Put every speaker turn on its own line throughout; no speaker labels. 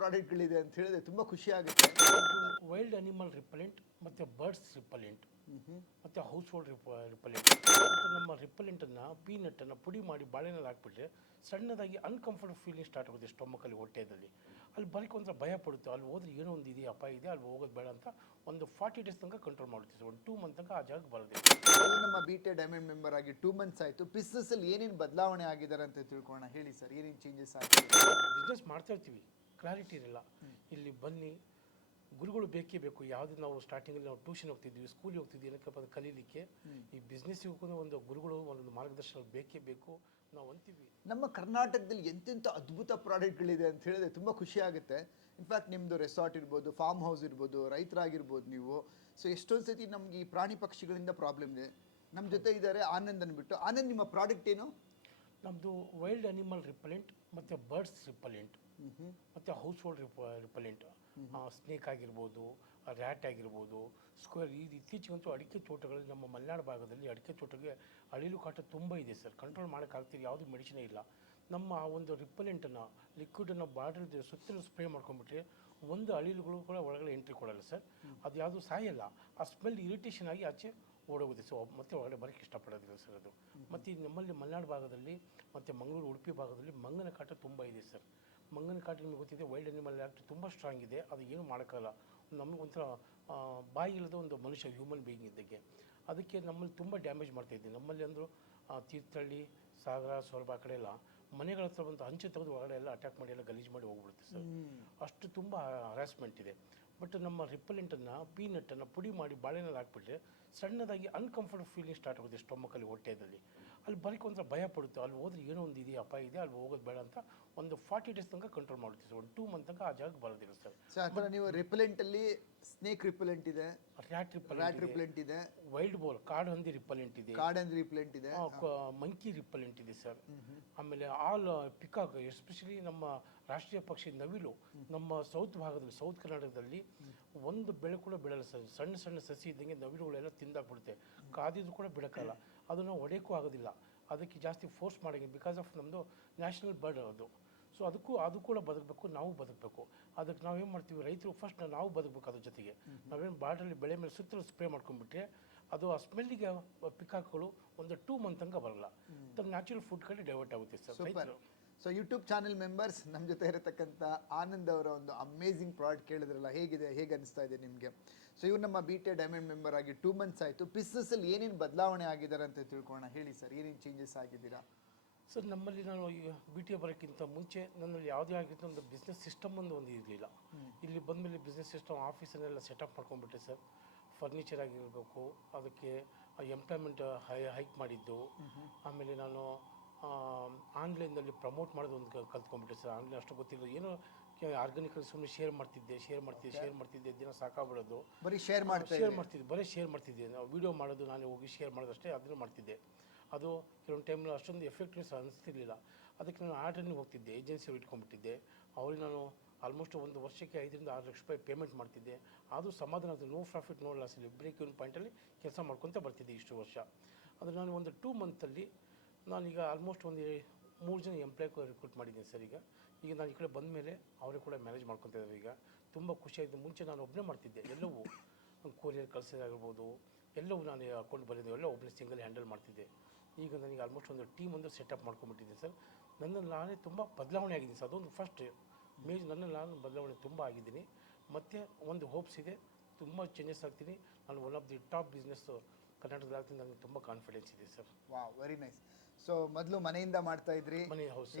ಪ್ರಾಡಕ್ಟ್ಗಳಿದೆ ಅಂತ ಹೇಳಿದ್ರೆ ತುಂಬ ಖುಷಿ ಆಗುತ್ತೆ
ವೈಲ್ಡ್ ಅನಿಮಲ್ ರಿಪಲೆಂಟ್ ಮತ್ತು ಬರ್ಡ್ಸ್ ರಿಪಲೆಂಟ್. ಮತ್ತು ಹೌಸ್ ಹೋಲ್ಡ್ ರಿಪ ರಿಪಲೆಂಟ್. ನಮ್ಮ ರಿಪಲೆಂಟನ್ನು ಪೀನಟ್ಟನ್ನು ಪುಡಿ ಮಾಡಿ ಬಾಳೆನಲ್ಲಿ ಹಾಕ್ಬಿಟ್ರೆ ಸಣ್ಣದಾಗಿ ಅನ್ಕಂಫರ್ಟ್ ಫೀಲಿಂಗ್ ಸ್ಟಾರ್ಟ್ ಆಗುತ್ತೆ ಸ್ಟೊಮಕಲ್ಲಿ ಹೊಟ್ಟೆದಲ್ಲಿ ಅಲ್ಲಿ ಬರಕ್ಕೆ ಒಂಥರ ಭಯ ಪಡುತ್ತೆ. ಅಲ್ಲಿ ಹೋದ್ರೆ ಏನೋ ಒಂದು ಇದೆ ಅಪಾಯ ಇದೆ ಅಲ್ಲಿ ಹೋಗೋದು ಬೇಡ ಅಂತ ಒಂದು ಫಾರ್ಟಿ ಡೇಸ್ ತನಕ ಕಂಟ್ರೋಲ್ ಮಾಡುತ್ತೆ. ಸರ್ ಒಂದು ಟೂ ಮಂತ್ ತನಕ ಆ ಜಾಗಕ್ಕೆ
ಬರೋದು ನಮ್ಮ ಬಿ ಟಿ ಡೈಮಂಡ್ ಮೆಂಬರ್ ಆಗಿ ಟೂ ಮಂತ್ಸ್ ಆಯಿತು. ಬಿಸ್ನೆಸ್ಸಲ್ಲಿ ಏನೇನು ಬದಲಾವಣೆ ಆಗಿದ್ದಾರೆ ಅಂತ ತಿಳ್ಕೊಳ್ಳೋಣ. ಹೇಳಿ ಸರ್ ಏನೇನು ಚೇಂಜಸ್ ಆಗಿದೆ?
ಬಿಸ್ನೆಸ್ ಮಾಡ್ತಾ ಇರ್ತೀವಿ. ಕ್ಲಾರಿಟಿ ಇರಲ್ಲ. ಇಲ್ಲಿ ಬನ್ನಿ ಗುರುಗಳು ಬೇಕೇ ಬೇಕು. ಯಾವುದು ನಾವು ಸ್ಟಾರ್ಟಿಂಗಲ್ಲಿ ನಾವು ಟ್ಯೂಷನ್ ಹೋಗ್ತಿದ್ವಿ ಸ್ಕೂಲಿಗೆ ಹೋಗ್ತಿದ್ವಿ ಏನಕ್ಕಪ್ಪ ಅದು ಕಲೀಲಿಕ್ಕೆ. ಈ ಬಿಸ್ನೆಸ್ಸಿಗೂ ಒಂದು ಗುರುಗಳು ಒಂದು ಮಾರ್ಗದರ್ಶನ ಬೇಕೇ ಬೇಕು. ನಾವು ಅಂತೀವಿ.
ನಮ್ಮ ಕರ್ನಾಟಕದಲ್ಲಿ ಎಂತೆಂಥ ಅದ್ಭುತ ಪ್ರಾಡಕ್ಟ್ಗಳಿದೆ ಅಂತ ಹೇಳಿದ್ರೆ ತುಂಬ ಖುಷಿ ಆಗುತ್ತೆ. ಇನ್ಫ್ಯಾಕ್ಟ್ ನಿಮ್ಮದು ರೆಸಾರ್ಟ್ ಇರ್ಬೋದು ಫಾರ್ಮ್ ಹೌಸ್ ಇರ್ಬೋದು ರೈತರಾಗಿರ್ಬೋದು ನೀವು. ಸೊ ಎಷ್ಟೊಂದು ಸತಿ ನಮ್ಗೆ ಈ ಪ್ರಾಣಿ ಪಕ್ಷಿಗಳಿಂದ ಪ್ರಾಬ್ಲಮ್ ಇದೆ. ನಮ್ಮ ಜೊತೆ ಇದ್ದಾರೆ ಆನಂದ್ ಅಂದ್ಬಿಟ್ಟು ಆನಂದ್ ನಿಮ್ಮ ಪ್ರಾಡಕ್ಟ್ ಏನು?
ನಮ್ಮದು ವೈಲ್ಡ್ ಅನಿಮಲ್ ರಿಪಲೆಂಟ್ ಮತ್ತು ಬರ್ಡ್ಸ್ ರಿಪಲೆಂಟ್ ಮತ್ತು ಹೌಸ್ ಹೋಲ್ಡ್ ರಿಪ ರಿಪಲೆಂಟ್ ಸ್ನೇಕ್ ಆಗಿರ್ಬೋದು ರ್ಯಾಟ್ ಆಗಿರ್ಬೋದು ಸ್ಕ್ವೇರ್ ಇದು ಇತ್ತೀಚೆಗಂತೂ ಅಡಿಕೆ ತೋಟಗಳಲ್ಲಿ ನಮ್ಮ ಮಲೆನಾಡು ಭಾಗದಲ್ಲಿ ಅಡಿಕೆ ತೋಟಕ್ಕೆ ಅಳಿಲು ಕಾಟ ತುಂಬ ಇದೆ ಸರ್. ಕಂಟ್ರೋಲ್ ಮಾಡೋಕ್ಕಾಗ್ತಿಲ್ಲ ಯಾವುದು ಮೆಡಿಸಿನೇ ಇಲ್ಲ. ನಮ್ಮ ಆ ಒಂದು ರಿಪಲೆಂಟನ್ನು ಲಿಕ್ವಿಡನ್ನು ಬಾಟಲ್ ಸುತ್ತಲೂ ಸ್ಪ್ರೇ ಮಾಡ್ಕೊಂಡ್ಬಿಟ್ರೆ ಒಂದು ಅಳಿಲುಗಳು ಕೂಡ ಒಳಗಡೆ ಎಂಟ್ರಿ ಕೊಡಲ್ಲ ಸರ್. ಅದು ಯಾವುದು ಸಾಯಲ್ಲ. ಆ ಸ್ಮೆಲ್ ಇರಿಟೇಷನ್ ಆಗಿ ಆಚೆ ಓಡೋಗುತ್ತೆ ಸೊ ಮತ್ತೆ ಒಳಗಡೆ ಬರೋಕ್ಕೆ ಇಷ್ಟಪಡೋದಿಲ್ಲ ಸರ್ ಅದು. ಮತ್ತು ಈ ನಮ್ಮಲ್ಲಿ ಮಲೆನಾಡು ಭಾಗದಲ್ಲಿ ಮತ್ತು ಮಂಗಳೂರು ಉಡುಪಿ ಭಾಗದಲ್ಲಿ ಮಂಗನ ಕಾಟ ತುಂಬ ಇದೆ ಸರ್. ಮಂಗನ ಕಾಟ ನಿಮಗೆ ಗೊತ್ತಿದೆ ವೈಲ್ಡ್ ಅನಿಮಲ್ ಆ್ಯಕ್ಟ್ ತುಂಬ ಸ್ಟ್ರಾಂಗ್ ಇದೆ. ಅದು ಏನು ಮಾಡೋಕ್ಕಲ್ಲ ನಮಗೆ ಒಂಥರ ಬಾಯಿ ಇಲ್ಲದ ಒಂದು ಮನುಷ್ಯ ಹ್ಯೂಮನ್ ಬೀಯಿಂಗ್ ಇದ್ದಕ್ಕೆ. ಅದಕ್ಕೆ ನಮ್ಮಲ್ಲಿ ತುಂಬ ಡ್ಯಾಮೇಜ್ ಮಾಡ್ತಾಯಿದ್ದೆ ನಮ್ಮಲ್ಲಿ ಅಂದರು ತೀರ್ಥಹಳ್ಳಿ ಸಾಗರ ಸೊರಬ ಆ ಕಡೆ ಎಲ್ಲ ಮನೆಗಳ ಹತ್ರ ಬಂದು ಹಂಚು ತೆಗೆದು ಒಳಗಡೆ ಎಲ್ಲ ಅಟ್ಯಾಕ್ ಮಾಡಿ ಎಲ್ಲ ಗಲೀಜು ಮಾಡಿ ಹೋಗ್ಬಿಡುತ್ತೆ ಸರ್. ಅಷ್ಟು ತುಂಬ ಹರಾಸ್ಮೆಂಟ್ ಇದೆ. ಬಟ್ ನಮ್ಮ ರಿಪಲೆಂಟನ್ನು ಪೀನಟ್ಟನ್ನು ಪುಡಿ ಮಾಡಿ ಬಾಳೆನಲ್ಲಿ ಹಾಕ್ಬಿಟ್ರೆ ಸಣ್ಣದಾಗಿ ಅನ್ಕಂಫರ್ಟಬಲ್ ಫೀಲಿಂಗ್ ಸ್ಟಾರ್ಟ್ ಆಗುತ್ತೆ ಸ್ಟೊಮಕಲ್ಲಿ ಹೊಟ್ಟೆದಲ್ಲಿ ಅಲ್ಲಿ ಬರೀಕ್ ಒಂಥರ ಭಯ ಪಡುತ್ತೆ. ಅಲ್ಲಿ ಹೋದ್ರೆ ಏನೋ ಒಂದು ಇದೆಯಾ ಅಪಾಯ ಇದೆ ಅಲ್ಲಿ ಹೋಗೋದು ಬೇಡ ಅಂತ ಒಂದು ಫಾರ್ಟಿ ಡೇಸ್ ತನಕ ಕಂಟ್ರೋಲ್ ಮಾಡುತ್ತೆ. ಸರ್ ಒಂದು ಟೂ ಮಂತ್ ತನಕ ಆ ಜಾಗಕ್ಕೆ ಬರೋದಿಲ್ಲ ಸರ್.
ಸರ್ ನೀವು ರಿಪಲೆಂಟ್ ಅಲ್ಲಿ ಸ್ನೇಕ್ ರಿಪಲೆಂಟ್ ಇದೆ
ರ್ಯಾಟ್
ರ್ಯಾಟ್
ರಿಪಲೆಂಟ್
ಇದೆ
ವೈಲ್ಡ್ ಬೋಲ್ ಕಾಡು ಹಂದಿ ರಿಪಲೆಂಟ್ ಇದೆ
ಕಾರ್ಡನ್ ರಿಪಲೆಂಟ್ ಇದೆ.
ಮಂಕಿ ರಿಪಲೆಂಟ್ ಇದೆ ಸರ್. ಆಮೇಲೆ ಆಲ್ ಪಿಕಾಕ್ ಎಸ್ಪೆಷಲಿ ನಮ್ಮ ರಾಷ್ಟ್ರೀಯ ಪಕ್ಷಿ ನವಿಲು ನಮ್ಮ ಸೌತ್ ಭಾಗದಲ್ಲಿ ಸೌತ್ ಕರ್ನಾಟಕದಲ್ಲಿ ಒಂದು ಬೆಳೆ ಕೂಡ ಬೆಳೆಯಲ್ಲ ಸರ್. ಸಣ್ಣ ಸಣ್ಣ ಸಸಿ ಇದ್ದಂಗೆ ನವಿಲುಗಳೆಲ್ಲ ತಿಂದಾಕ್ಬಿಡುತ್ತೆ ಕಾದಿದ್ದು ಕೂಡ ಬೆಳಕಲ್ಲ ಅದನ್ನು ಒಡೆಯೋಕ್ಕೂ ಆಗೋದಿಲ್ಲ. ಅದಕ್ಕೆ ಜಾಸ್ತಿ ಫೋರ್ಸ್ ಮಾಡಿ ಬಿಕಾಸ್ ಆಫ್ ನಮ್ಮದು ನ್ಯಾಷನಲ್ ಬರ್ಡ್ ಅದು. ಸೊ ಅದಕ್ಕೂ ಅದು ಕೂಡ ಬದುಕಬೇಕು ನಾವು ಬದುಕಬೇಕು. ಅದಕ್ಕೆ ನಾವೇನು ಮಾಡ್ತೀವಿ ರೈತರು ಫಸ್ಟ್ ನಾವು ಬದುಕಬೇಕು ಅದ್ರ ಜೊತೆಗೆ. ನಾವೇನು ಬಾರ್ಡ್ರಲ್ಲಿ ಬೆಳೆ ಮೇಲೆ ಸುತ್ತಲೂ ಸ್ಪ್ರೇ ಮಾಡ್ಕೊಂಡ್ಬಿಟ್ರೆ ಅದು ಆ ಸ್ಮೆಲ್ಲಿಗೆ ಪಿಕಾಕ್ಗಳು ಒಂದು ಟೂ ಮಂತ್ ತನಕ ಬರಲ್ಲ. ನ್ಯಾಚುರಲ್ ಫುಡ್ ಕಡೆ ಡೈವರ್ಟ್ ಆಗುತ್ತೆ ಸರ್
ಸೂಪರ್
ರೈತರು.
ಸೊ ಯೂಟ್ಯೂಬ್ ಚಾನೆಲ್ ಮೆಂಬರ್ಸ್ ನಮ್ಮ ಜೊತೆ ಇರತಕ್ಕಂಥ ಆನಂದ್ ಅವರ ಒಂದು ಅಮೇಝಿಂಗ್ ಪ್ರಾಡಕ್ಟ್ ಕೇಳಿದ್ರಲ್ಲ ಹೇಗಿದೆ ಹೇಗೆ ಅನಿಸ್ತಾ ಇದೆ ನಿಮಗೆ? ಸೊ ಇವ್ರು ನಮ್ಮ ಬಿ ಟೆ ಡೈಮಂಡ್ ಮೆಂಬರ್ ಆಗಿ ಟೂ ಮಂತ್ಸ್ ಆಯಿತು. ಬಿಸ್ನೆಸ್ಸಲ್ಲಿ ಏನೇನು ಬದಲಾವಣೆ ಆಗಿದ್ದಾರೆ ಅಂತ ತಿಳ್ಕೊಳ್ಳೋಣ. ಹೇಳಿ ಸರ್ ಏನೇನು ಚೇಂಜಸ್ ಆಗಿದ್ದೀರಾ?
ಸರ್ ನಮ್ಮಲ್ಲಿ ನಾನು ಈಗ ಬಿ ಟಿ ಬರೋಕ್ಕಿಂತ ಮುಂಚೆ ನನ್ನಲ್ಲಿ ಯಾವುದೇ ಆಗಿತ್ತು ಒಂದು ಬಿಸ್ನೆಸ್ ಸಿಸ್ಟಮ್ ಒಂದು ಒಂದು ಇರಲಿಲ್ಲ. ಇಲ್ಲಿ ಬಂದಮೇಲೆ ಬಿಸ್ನೆಸ್ ಸಿಸ್ಟಮ್ ಆಫೀಸನ್ನೆಲ್ಲ ಸೆಟಪ್ ಮಾಡ್ಕೊಂಡ್ಬಿಟ್ಟೆ ಸರ್ ಫರ್ನಿಚರ್ ಆಗಿರಬೇಕು ಅದಕ್ಕೆ ಎಂಪ್ಲಾಯ್ಮೆಂಟ್ ಹೈ ಹೈಕ್ ಮಾಡಿದ್ದು. ಆಮೇಲೆ ನಾನು ಆನ್ಲೈನಲ್ಲಿ ಪ್ರಮೋಟ್ ಮಾಡೋದು ಒಂದು ಕಲ್ತ್ಕೊಂಡ್ಬಿಟ್ಟೆ ಸರ್. ಆನ್ಲೈನ್ ಅಷ್ಟು ಗೊತ್ತಿಲ್ಲ. ಏನೋ ಆರ್ಗ್ಯಾನಿಕ್ ಸುಮ್ಮನೆ ಶೇರ್ ಮಾಡ್ತಿದ್ದೆ ಶೇರ್ ಮಾಡ್ತಿದ್ದೆ ಶೇರ್ ಮಾಡ್ತಿದ್ದೆ ದಿನ ಸಾಕಾಗ್ಬಿಡೋದು.
ಬರೀ ಶೇರ್ ಮಾಡ್ತಾ
ಶೇರ್ ಮಾಡ್ತಿದ್ದೆ ಬರೀ ಶೇರ್ ಮಾಡ್ತಿದ್ದೆ. ನಾವು ವೀಡಿಯೋ ಮಾಡೋದು ನಾನು ಹೋಗಿ ಶೇರ್ ಮಾಡೋದಷ್ಟೇ ಅದನ್ನು ಮಾಡ್ತಿದ್ದೆ. ಅದು ಕೆಲವೊಂದು ಟೈಮಲ್ಲಿ ಅಷ್ಟೊಂದು ಎಫೆಕ್ಟಿವ್ಸ್ ಅನಿಸ್ತಿರ್ಲಿಲ್ಲ. ಅದಕ್ಕೆ ನಾನು ಆರ್ಡ್ರನ್ನು ಹೋಗ್ತಿದ್ದೆ ಏಜೆನ್ಸಿ ಇಟ್ಕೊಂಡ್ಬಿಟ್ಟಿದ್ದೆ. ಅವ್ರಿಗೆ ನಾನು ಆಲ್ಮೋಸ್ಟ್ ಒಂದು ವರ್ಷಕ್ಕೆ ಐದರಿಂದ ಆರು ಲಕ್ಷ ರೂಪಾಯಿ ಪೇಮೆಂಟ್ ಮಾಡ್ತಿದ್ದೆ. ಆದರೂ ಸಮಾಧಾನ ಅದು ನೋ ಪ್ರಾಫಿಟ್ ನೋ ಲಾಸ್ ಇಲ್ಲಿ ಬ್ರೇಕ್ ಇನ್ ಪಾಯಿಂಟಲ್ಲಿ ಕೆಲಸ ಮಾಡ್ಕೊತ ಬರ್ತಿದ್ದೆ ಇಷ್ಟು ವರ್ಷ. ಅದು ನಾನು ಒಂದು ಟೂ ಮಂತಲ್ಲಿ ನಾನೀಗ ಆಲ್ಮೋಸ್ಟ್ ಒಂದು ಮೂರು ಜನ ಎಂಪ್ಲಾಯ್ ರಿಕ್ರೂಟ್ ಮಾಡಿದ್ದೀನಿ ಸರ್ ಈಗ. ಈಗ ನಾನು ಈ ಕಡೆ ಬಂದ ಮೇಲೆ ಅವರೇ ಕೂಡ ಮ್ಯಾನೇಜ್ ಮಾಡ್ಕೊತಾ ಇದ್ದಾರೆ ಈಗ. ತುಂಬ ಖುಷಿಯಾಯಿತು ಮುಂಚೆ ನಾನು ಒಬ್ಬನೇ ಮಾಡ್ತಿದ್ದೆ. ಎಲ್ಲವೂ ಕೊರಿಯರ್ ಕಳಿಸೋದಾಗಿರ್ಬೋದು ಎಲ್ಲವೂ ನಾನು ಅಕೌಂಟ್ ಬರೆದು ಎಲ್ಲ ಒಬ್ಬನೇ ಸಿಂಗಲ್ ಹ್ಯಾಂಡಲ್ ಮಾಡ್ತಿದ್ದೆ. ಈಗ ನನಗೆ ಆಲ್ಮೋಸ್ಟ್ ಒಂದು ಟೀಮ್ ಒಂದು ಸೆಟಪ್ ಮಾಡ್ಕೊಂಡ್ಬಿಟ್ಟಿದ್ದೀನಿ ಸರ್ ನನ್ನ ನಾನೇ ತುಂಬ ಬದಲಾವಣೆ ಆಗಿದ್ದೀನಿ ಸರ್ ಅದೊಂದು ಫಸ್ಟ್ ಮೇಜ್ ನನ್ನ ನಾನು ಬದಲಾವಣೆ ತುಂಬ ಆಗಿದ್ದೀನಿ. ಮತ್ತು ಒಂದು ಹೋಪ್ಸ್ ಇದೆ. ತುಂಬ ಚೇಂಜಸ್ ಆಗ್ತೀನಿ. ನಾನು one of the top business ಕರ್ನಾಟಕದಲ್ಲಿ ಆಗ್ತೀನಿ. ನನಗೆ ತುಂಬ ಕಾನ್ಫಿಡೆನ್ಸ್ ಇದೆ ಸರ್
ವಾ ವೆರಿ ನೈಸ್ ಸೊ ಮೊದಲು ಮನೆಯಿಂದ ಮಾಡ್ತಾ ಇದ್ರಿ.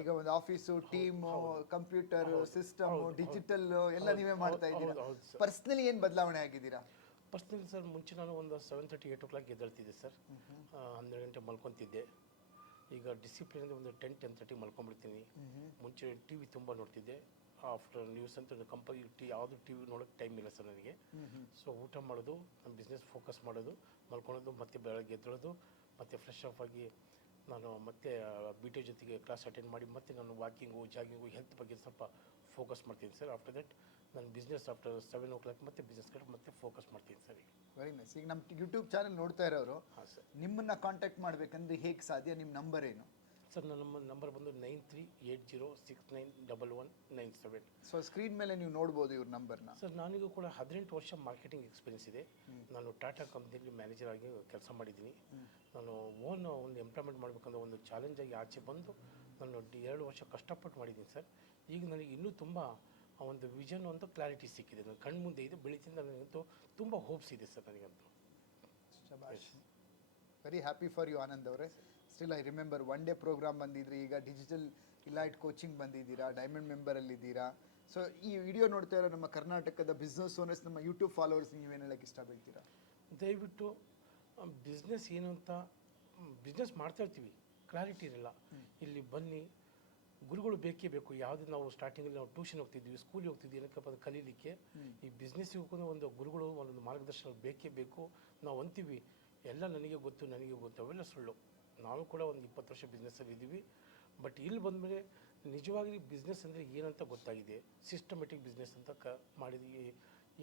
ಈಗ ಒಂದು office team computer system. Digital ಎಲ್ಲ ನೀವೇ ಮಾಡ್ತಾ ಇದ್ದೀರಾ? ಪರ್ಸ್ನಲಿ ಏನು ಬದಲಾವಣೆ ಆಗಿದ್ದೀರಾ?
ಪರ್ಸ್ನಲಿ ಸರ್ ಮುಂಚೆ ನಾನು ಒಂದು seven thirty eight o'clock ಎದ್ದೇಳ್ತಿದ್ದೆ ಸರ್. ಹನ್ನೆರಡು ಗಂಟೆ ಮಲ್ಕೊತಿದ್ದೆ. ಈಗ ಡಿಸಿಪ್ಲಿನ್ ಒಂದು ಟೆನ್ ಟೆನ್ ತರ್ಟಿ ಮಲ್ಕೊಂಡ್ಬಿಡ್ತೀನಿ ಮುಂಚೆ ಟಿ ವಿ ತುಂಬ ನೋಡ್ತಿದ್ದೆ. ಆಫ್ಟರ್ ನ್ಯೂಸ್ ಅಂತ ಕಂಪನಿ ಟಿ ಯಾವುದು ಟಿ ವಿ ನೋಡೋಕ್ಕೆ ಟೈಮ್ ಇಲ್ಲ ಸರ್ ನನಗೆ. ಸೊ ಊಟ ಮಾಡೋದು ನಮ್ಮ ಬಿಸ್ನೆಸ್ ಫೋಕಸ್ ಮಾಡೋದು ಮಲ್ಕೊಳ್ಳೋದು ಮತ್ತೆ ಬೆಳಗ್ಗೆ ಎದ್ದೇಳೋದು ಮತ್ತೆ ಫ್ರೆಶ್ ಆಫ್ ಆಗಿ ನಾನು ಮತ್ತೆ ಬಿ ಟಿ ಜೊತೆಗೆ ಕ್ಲಾಸ್ ಅಟೆಂಡ್ ಮಾಡಿ ಮತ್ತೆ ನಾನು ವಾಕಿಂಗು ಜಾಗಿಂಗು ಹೆಲ್ತ್ ಬಗ್ಗೆ ಸ್ವಲ್ಪ ಫೋಕಸ್ ಮಾಡ್ತೀನಿ ಸರ್ ಆಫ್ಟರ್ ದಟ್ ನಾನು business after seven o'clock ಮತ್ತೆ ಬಿಸ್ನೆಸ್ ಕಡೆ ಮತ್ತೆ ಫೋಕಸ್ ಮಾಡ್ತೀನಿ ಸರ್ ಈಗ
ವೆರಿ ನೈಸ್ ಈಗ ನಮ್ಮ ಯೂಟ್ಯೂಬ್ ಚಾನಲ್ ನೋಡ್ತಾ ಇರೋರು
ಹಾಂ ಸರ್
ನಿಮ್ಮನ್ನ ಕಾಂಟ್ಯಾಕ್ಟ್ ಮಾಡಬೇಕಂದ್ರೆ ಹೇಗೆ ಸಾಧ್ಯ? ನಿಮ್ಮ ನಂಬರ್ ಏನು?
ಸರ್ ನನ್ನ ನಂಬರ್ ಬಂದು nine three eight zero six nine double one nine seven.
So screen ಮೇಲೆ ನೀವು ನೋಡ್ಬೋದು ಇವ್ರ ನಂಬರ್ನ
ಸರ್ ನನಗೂ ಕೂಡ ಹದಿನೆಂಟು ವರ್ಷ ಮಾರ್ಕೆಟಿಂಗ್ ಎಕ್ಸ್ಪೀರಿಯನ್ಸ್ ಇದೆ. ನಾನು ಟಾಟಾ ಕಂಪ್ನಿಯಲ್ಲಿ ಮ್ಯಾನೇಜರ್ ಆಗಿ ಕೆಲಸ ಮಾಡಿದ್ದೀನಿ. ನಾನು ಓನ್ ಒಂದು ಎಂಪ್ಲಾಯ್ಮೆಂಟ್ ಮಾಡಬೇಕಂದ್ರೆ ಒಂದು ಚಾಲೆಂಜ್ ಆಗಿ ಆಚೆ ಬಂದು ನಾನು ಎರಡು ವರ್ಷ ಕಷ್ಟಪಟ್ಟು ಮಾಡಿದ್ದೀನಿ ಸರ್. ಈಗ ನನಗೆ ಇನ್ನೂ ತುಂಬ ಒಂದು ವಿಷನ್ ಒಂದು ಕ್ಲಾರಿಟಿ ಸಿಕ್ಕಿದೆ. ನನ್ನ ಕಣ್ಣು ಮುಂದೆ ಇದೆ ಬೆಳೀತಿಂದ ನನಗಂತೂ ತುಂಬ ಹೋಪ್ಸ್ ಇದೆ ಸರ್ ನನಗಂತೂ.
Very happy for you Anand ಅವರೇ. Still I remember one day programme ಬಂದಿದ್ರಿ ಈಗ ಡಿಜಿಟಲ್ ಇಲೈಟ್ ಕೋಚಿಂಗ್ ಬಂದಿದ್ದೀರಾ ಡೈಮಂಡ್ ಮೆಂಬರಲ್ಲಿ ಇದ್ದೀರಾ? ಸೊ ಈ ವಿಡಿಯೋ ನೋಡ್ತಾ ಇರೋ ನಮ್ಮ ಕರ್ನಾಟಕದ ಬಿಸ್ನೆಸ್ ಓನರ್ಸ್ ನಮ್ಮ ಯೂಟ್ಯೂಬ್ ಫಾಲೋವರ್ಸ್ ನೀವೇನು ಹೇಳಕ್ಕೆ ಇಷ್ಟಪಡ್ತೀರಾ?
ದಯವಿಟ್ಟು ಬಿಸ್ನೆಸ್ ಏನು ಅಂತ ಬಿಸ್ನೆಸ್ ಮಾಡ್ತಾ ಇರ್ತೀವಿ. ಕ್ಲಾರಿಟಿ ಇರಲ್ಲ. ಇಲ್ಲಿ ಬನ್ನಿ ಗುರುಗಳು ಬೇಕೇ ಬೇಕು. ಯಾವುದು ನಾವು ಸ್ಟಾರ್ಟಿಂಗಲ್ಲಿ ನಾವು ಟ್ಯೂಷನ್ ಹೋಗ್ತಿದ್ವಿ ಸ್ಕೂಲಿಗೆ ಹೋಗ್ತಿದ್ವಿ ಏನಕ್ಕಪ್ಪ ಅದು ಕಲೀಲಿಕ್ಕೆ. ಈ ಬಿಸ್ನೆಸ್ಸಿಗೂ ಒಂದು ಗುರುಗಳು ಒಂದೊಂದು ಮಾರ್ಗದರ್ಶನ ಬೇಕೇ ಬೇಕು. ನಾವು ಅಂತೀವಿ ಎಲ್ಲ ನನಗೆ ಗೊತ್ತು ನನಗೆ ಗೊತ್ತು ಅವೆಲ್ಲ ಸುಳ್ಳು. ನಾವು ಕೂಡ ಒಂದು ಇಪ್ಪತ್ತು ವರ್ಷ ಬಿಸ್ನೆಸ್ಸಲ್ಲಿ ಇದ್ದೀವಿ. ಬಟ್ ಇಲ್ಲಿ ಬಂದಮೇಲೆ ನಿಜವಾಗಿ ಬಿಸ್ನೆಸ್ ಅಂದರೆ ಏನಂತ ಗೊತ್ತಾಗಿದೆ? ಸಿಸ್ಟಮೆಟಿಕ್ ಬಿಸ್ನೆಸ್ ಅಂತ ಕ ಮಾಡಿದ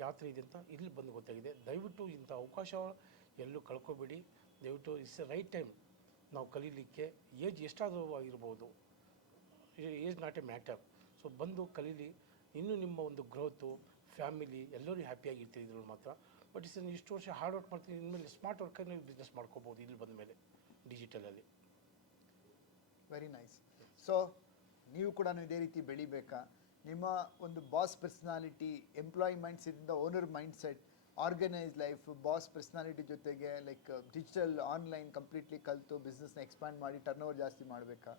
ಯಾತ್ರೆ ಇದೆ ಅಂತ ಇಲ್ಲಿ ಬಂದು ಗೊತ್ತಾಗಿದೆ. ದಯವಿಟ್ಟು ಇಂಥ ಅವಕಾಶ ಎಲ್ಲೂ ಕಳ್ಕೊಬೇಡಿ. ದಯವಿಟ್ಟು ಇಟ್ಸ್ ರೈಟ್ ಟೈಮ್ ನಾವು ಕಲೀಲಿಕ್ಕೆ. ಏಜ್ ಎಷ್ಟಾದರೂ ಆಗಿರ್ಬೋದು. Age not a matter. So ಬಂದು ಕಲೀಲಿ. ಇನ್ನೂ ನಿಮ್ಮ ಒಂದು ಗ್ರೋತು ಫ್ಯಾಮಿಲಿ ಎಲ್ಲರೂ ಹ್ಯಾಪಿಯಾಗಿ ಇರ್ತೀರಿ ಇದ್ರಲ್ಲಿ ಮಾತ್ರ. ಬಟ್ ಇಸ್ ಇಷ್ಟು ವರ್ಷ ಹಾರ್ಡ್ ವರ್ಕ್ ಮಾಡ್ತೀನಿ. ಇನ್ಮೇಲೆ ಸ್ಮಾರ್ಟ್ ವರ್ಕಲ್ಲಿ ನೀವು ಬಿಸ್ನೆಸ್ ಮಾಡ್ಕೋಬೋದು ಇಲ್ಲಿ ಬಂದ ಮೇಲೆ ಡಿಜಿಟಲಲ್ಲಿ.
ವೆರಿ ನೈಸ್ ಸೊ ನೀವು ಕೂಡ ಇದೇ ರೀತಿ ಬೆಳಿಬೇಕಾ? ನಿಮ್ಮ ಒಂದು boss personality employee ಮೈಂಡ್ಸೆಟ್ಟಿಂದ owner mindset organise life boss personality ಜೊತೆಗೆ ಲೈಕ್ ಡಿಜಿಟಲ್ ಆನ್ಲೈನ್ ಕಂಪ್ಲೀಟ್ಲಿ ಕಲಿತು ಬಿಸ್ನೆಸ್ನ ಎಕ್ಸ್ಪ್ಯಾಂಡ್ ಮಾಡಿ ಟರ್ನ್ ಓವರ್ ಜಾಸ್ತಿ ಮಾಡಬೇಕಾ?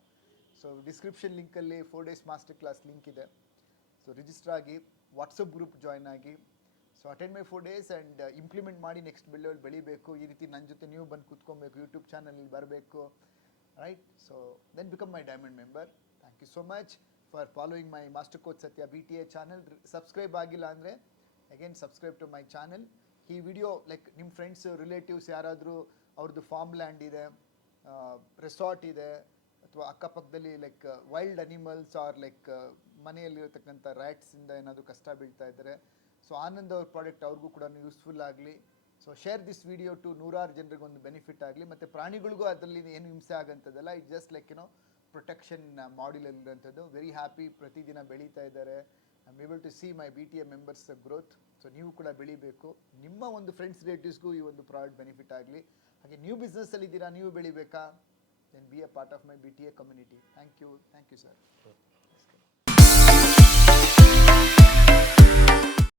So description ಲಿಂಕಲ್ಲಿ four days master class link ಇದೆ. ಸೊ ರಿಜಿಸ್ಟರ್ ಆಗಿ ವಾಟ್ಸಪ್ ಗ್ರೂಪ್ ಜಾಯ್ನ್ ಆಗಿ so attend my four days and implement ಮಾಡಿ ನೆಕ್ಸ್ಟ್ ಬೆಳೆಯಲ್ಲಿ ಬೆಳಿಬೇಕು. ಈ ರೀತಿ ನನ್ನ ಜೊತೆ ನೀವು ಬಂದು ಕೂತ್ಕೊಬೇಕು ಯೂಟ್ಯೂಬ್ ಚಾನಲಲ್ಲಿ ಬರಬೇಕು. Right so then become my diamond member thank you so much for following my master coach Satya B T A channel subscribe ಆಗಿಲ್ಲ ಅಂದರೆ again subscribe to my channel ಈ ವಿಡಿಯೋ ಲೈಕ್ ನಿಮ್ಮ ಫ್ರೆಂಡ್ಸ್ ರಿಲೇಟಿವ್ಸ್ ಯಾರಾದರೂ ಅವ್ರದ್ದು farm land ಇದೆ resort ಇದೆ, ಅಥವಾ ಅಕ್ಕಪಕ್ಕದಲ್ಲಿ like wild animals or like ಮನೆಯಲ್ಲಿರತಕ್ಕಂಥ ರ್ಯಾಟ್ಸಿಂದ ಏನಾದರೂ ಕಷ್ಟ ಬೀಳ್ತಾ ಇದ್ದಾರೆ ಸೊ ಆನಂದ್ ಅವ್ರ ಪ್ರಾಡಕ್ಟ್ ಅವ್ರಿಗೂ ಕೂಡ ಯೂಸ್ಫುಲ್ ಆಗಲಿ. So share this video to ನೂರಾರು ಜನರಿಗೆ ಒಂದು ಬೆನಿಫಿಟ್ ಆಗಲಿ. ಮತ್ತು ಪ್ರಾಣಿಗಳಿಗೂ ಅದರಲ್ಲಿ ಏನು ಹಿಂಸೆ ಆಗೋಂಥದ್ದಲ್ಲ ಇಟ್ ಜಸ್ಟ್ ಲೈಕ್ ಏನೋ ಪ್ರೊಟೆಕ್ಷನ್ ಮಾಡಿಲಲ್ಲಿರೋಂಥದ್ದು ವೆರಿ ಹ್ಯಾಪಿ ಪ್ರತಿದಿನ ಬೆಳೀತಾ ಇದ್ದಾರೆ. I'm able to see my B T A members growth so ನೀವು ಕೂಡ ಬೆಳಿಬೇಕು. ನಿಮ್ಮ ಒಂದು ಫ್ರೆಂಡ್ಸ್ ರಿಲೇಟಿವ್ಸ್ಗೂ ಈ ಒಂದು ಪ್ರಾಡಕ್ಟ್ ಬೆನಿಫಿಟ್ ಆಗಲಿ. ಹಾಗೆ ನೀವು ಬಿಸ್ನೆಸ್ಸಲ್ಲಿ ಇದ್ದೀರಾ, ನೀವು ಬೆಳಿಬೇಕಾ? Then be a part of my B T A community thank you thank you sir